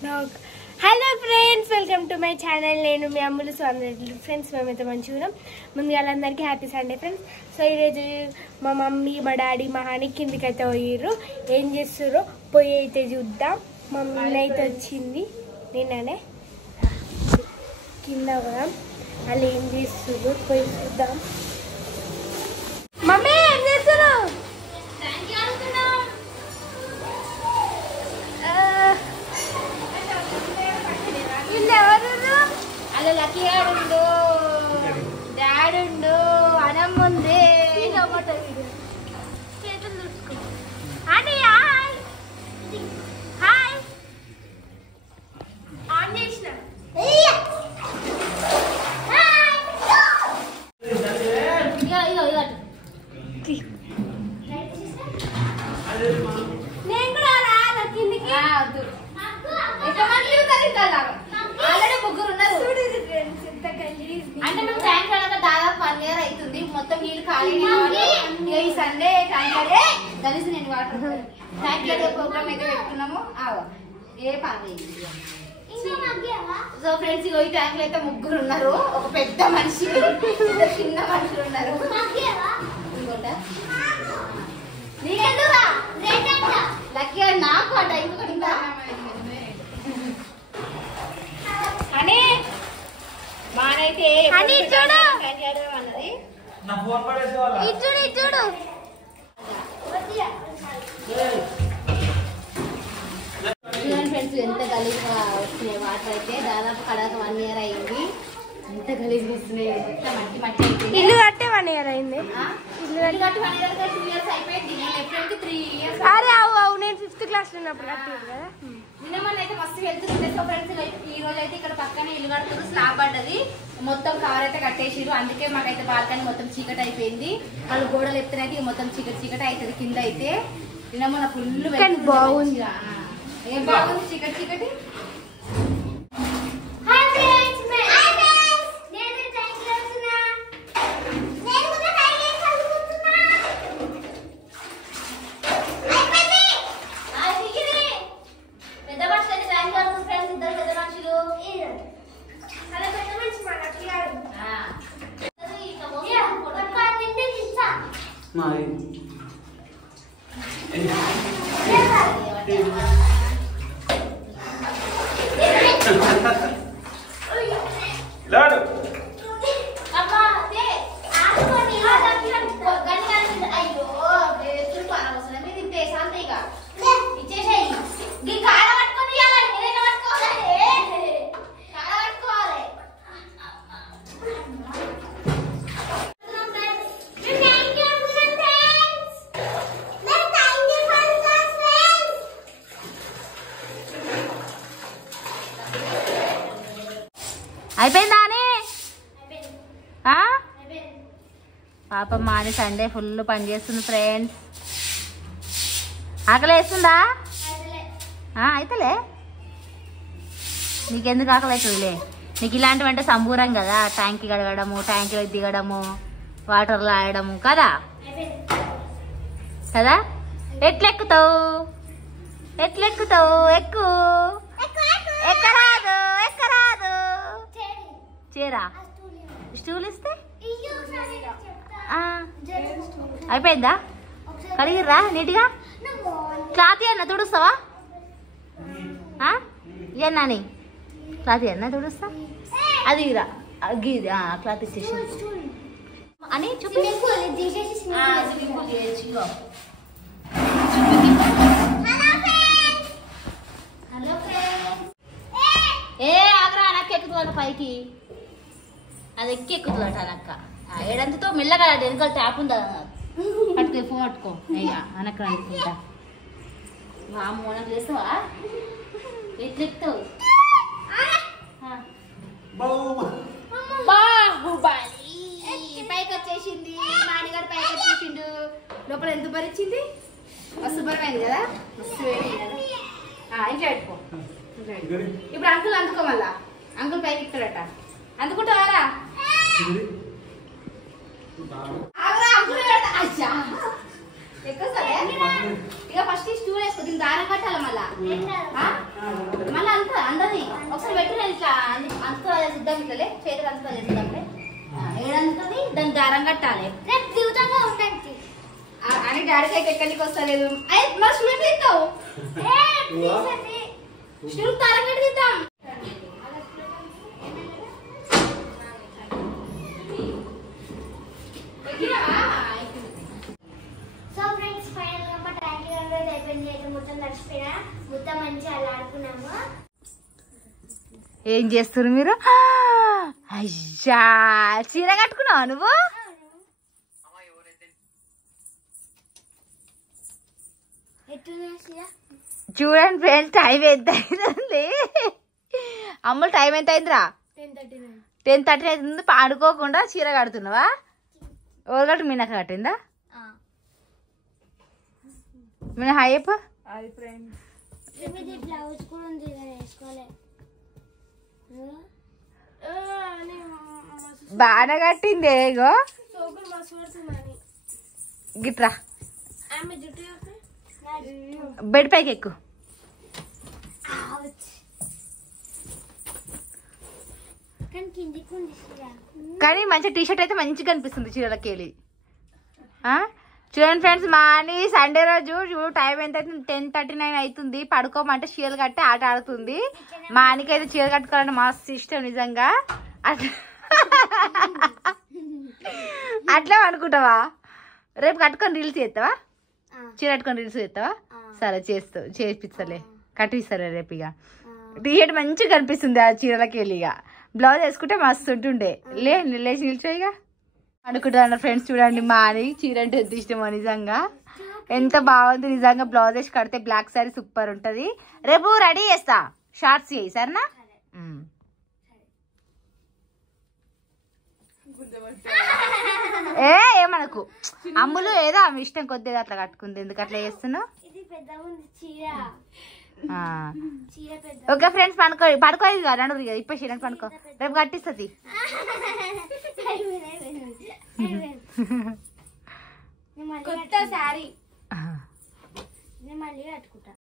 Hello friends, welcome to my channel. నేను మీ అమ్ములు స్వామి. Friends, మేమైతే మంచిగా ఉన్నాం. ముందుగా అందరికీ హ్యాపీ సండే ఫ్రెండ్స్. సో ఈరోజు మా మమ్మీ, మా డాడీ, మా హనీ కిందికి అయితే పోయిర్రు. ఏం చేస్తారో పోయి అయితే చూద్దాం. మా మమ్మీ అయితే వచ్చింది నిన్ననే. కింద పోదాం, వాళ్ళు ఏం చేస్తారు పోయి చూద్దాం. మమ్మీ ఏం చేస్తారు? అలా లక్కీ ఆడుండు, డాడుండు, అనమ్మ ఉంది. చేతులు చూసుకో. అని హాయ్ హాయ్ ఆన్ చేసిన. నేను కూడా రా కిందికి. ఆల్రెడీ ముగ్గురు ఉన్నారు అంటే మేము ట్యాంక్ కడక దాదాపు 1 year అవుతుంది. మొత్తం నీళ్ళు ఖాళీ. ఈ సండే ట్యాంక్ కలిసి నేను వాటర్ ట్యాంక్ కడిగే ప్రోగ్రామ్ అయితే పెట్టుకున్నాము. ఏ పని. సో ఫ్రెండ్స్, ఈ ట్యాంక్ లో అయితే ముగ్గురు ఉన్నారు. ఒక పెద్ద మనిషి, ఇద్దరు చిన్న మనుషులు ఉన్నారు. లక్కీ నాకు ఆ టైం అని మానైతే అన్నది. చూడు ఫ్రెండ్స్, ఎంత గలీజ్గా వస్తున్నాయి వాటర్ అయితే. దాదాపు కడక 1 year అయింది. ఎంత గలీజ్గా వస్తున్నాయి. మొత్తం మట్టి మట్టి అయిపోయింది. ఇల్లు కట్టే 1 year అయింది. ఇల్లు కట్టి 1 year 2 years అయిపోయింది. నేను ఎప్పుడైతే 3 years. అరే అవు నేను 5th క్లాస్ లో ఉన్నప్పుడు కట్టాను కదా. నిన్న అయితే మస్తు వెళ్తుండే. సో ఫ్రెండ్స్, ఈ రోజు అయితే ఇక్కడ పక్కనే ఇల్లు కడుతున్నారు. స్లాబ్ పడ్డది, మొత్తం కవర్ అయితే కట్టేసిరు. అందుకే మాకైతే బాల్కనీ మొత్తం చీకటి అయిపోయింది. వాళ్ళు గోడలు ఎత్తునైతే మొత్తం చీకటి చీకటి అవుతుంది కింద అయితే. నిన్న మన ఫుల్ బాగుంది. ఏం బాగుంది చీకటి చీకటి. అయిపోయిందా అని పాపం మాని సండే ఫుల్ పని చేస్తుంది ఫ్రెండ్స్. ఆకలి వేస్తుందా? అయితేలే, నీకెందుకు ఆకలి అవుతుందిలే. నీకు ఇలాంటివి అంటే సంబూరం కదా. ట్యాంక్ కడగడము, ట్యాంక్లో దిగడము, వాటర్లో ఆడము కదా కదా. ఎట్లెక్కుతావు? ఎక్కు. ఎక్కరాదు. చేరా స్టూల్ ఇస్తే అయిపోయిందా? కడిగిర్రా నీట్గా? క్లాత్ అన్నా తుడుస్తావా? ఏనాని క్లాత్ అన్నా తుడుస్తా. అది రా గీది క్లాత్ ఇచ్చేసి అని చూపి. ఏ ఆగ్రా నాకు ఎక్కుతుందట పైకి. అది ఎక్కుతుందట అనక్క. ఏడంతతో మెల్లగా వెనకాల ట్యాప్ ఉందా పట్టుకో, ఫోన్ పట్టుకో. అయ్యా అనక్క అనుకుంటా. మా అమ్మ నాకు చేస్తావా? ఎట్లా ఎక్కుతావు? బాహుబలి పైకి వచ్చేసింది. నాన్నగారు పైకి వచ్చేసిండు. లోపల ఎంత భరించింది? మస్తు బరమైంది కదా, మస్తు వేడి కదా. ఇంట్లో పెట్టుకో. ఇప్పుడు అంకుల్ అందుకో, మళ్ళా అంకుల్ పైకి ఎక్కుతాడట. అందుకుంటావారా? ఎక్కువ ఇక ఫస్ట్ స్టూల్ వేసుకో. దీన్ని దారం కట్టాలి మళ్ళా. మళ్ళీ అంతా పెట్టిన ఇట్లా అంతా సిద్ధం ఇట్లే చేతులు అంతా చేద్దాంలే ఏడంతది దాన్ని దారం కట్టాలి అని డాడీకి అయితే ఎక్కడికి వస్తలేదు మా స్టూడెంట్ తీస్తావు స్టూడెంట్ దారం కట్టి తీద్దాం సో ఫ్రెండ్స్ ఫైనల్ గా మా ట్యాంక్ అయిపోయింది అయితే మొత్తం నడిచిపోయినా మొత్తం మంచిగా అలా ఆడుకున్నాము ఏం చేస్తారు మీరు అయ్యా చీర కట్టుకున్నావా నువ్వు చూడండి ఫ్రెండ్స్ టైం ఎంత అయింది అమ్ములు టైం ఎంత అయిందిరా 10:30 అవుతుంది ఆడుకోకుండా చీర కడుతున్నావా ఎవరు కట్టు మీనక్క కట్టిందా మీన హాయ్ చెప్పు బ్లౌజ్ కూడా ఉంది వేసుకోలే బాగా కట్టింది ఏగో గిట్రా బెడ్ పైకి ఎక్కు కానీ మంచి టీషర్ట్ అయితే మంచిగా అనిపిస్తుంది చీరలకి వెళ్ళి చూడండి ఫ్రెండ్స్ మాని సండే రోజు చూడు టైం ఎంత అవుతుంది 10:39 అవుతుంది పడుకోమంటే చీరలు కట్టి ఆట ఆడుతుంది మానికైతే చీర కట్టుకోవాలంటే మస్తు ఇష్టం నిజంగా అట్లా అనుకుంటావా రేపు కట్టుకొని రీల్స్ చేస్తావా చీర కట్టుకొని రీల్స్ చేస్తావా సరే చేస్తావు చేపిస్తలే కట్టిస్తాలే రేపు ఇక టీషర్ట్ మంచిగా కనిపిస్తుంది ఆ చీరలకి వెళ్ళి ఇక బ్లౌజ్ వేసుకుంటే మస్తు ఉంటుండే లేచి నిల్చో ఇక అనుకుంటున్నా ఫ్రెండ్స్ చూడండి మాని చీర అంటే ఎంత ఇష్టమో నిజంగా ఎంత బాగుంది నిజంగా బ్లౌజ్ వేసి కడితే బ్లాక్ సారీ సూపర్ ఉంటది రేపు రెడీ చేస్తా షార్ట్స్ చేయి సరేనా ఏమనకు అమ్ములు ఏదో ఆమె ఇష్టం కొద్దిగా అట్లా కట్టుకుంది ఎందుకు అట్లా చేస్తున్నావు ఓకే ఫ్రెండ్స్ పడుకోలేదు కదా నడు ఇప్పుడు చీర పడుకో రేపు కట్టిస్తుంది కొత్త సారీ మళ్ళీ కట్టుకుంటా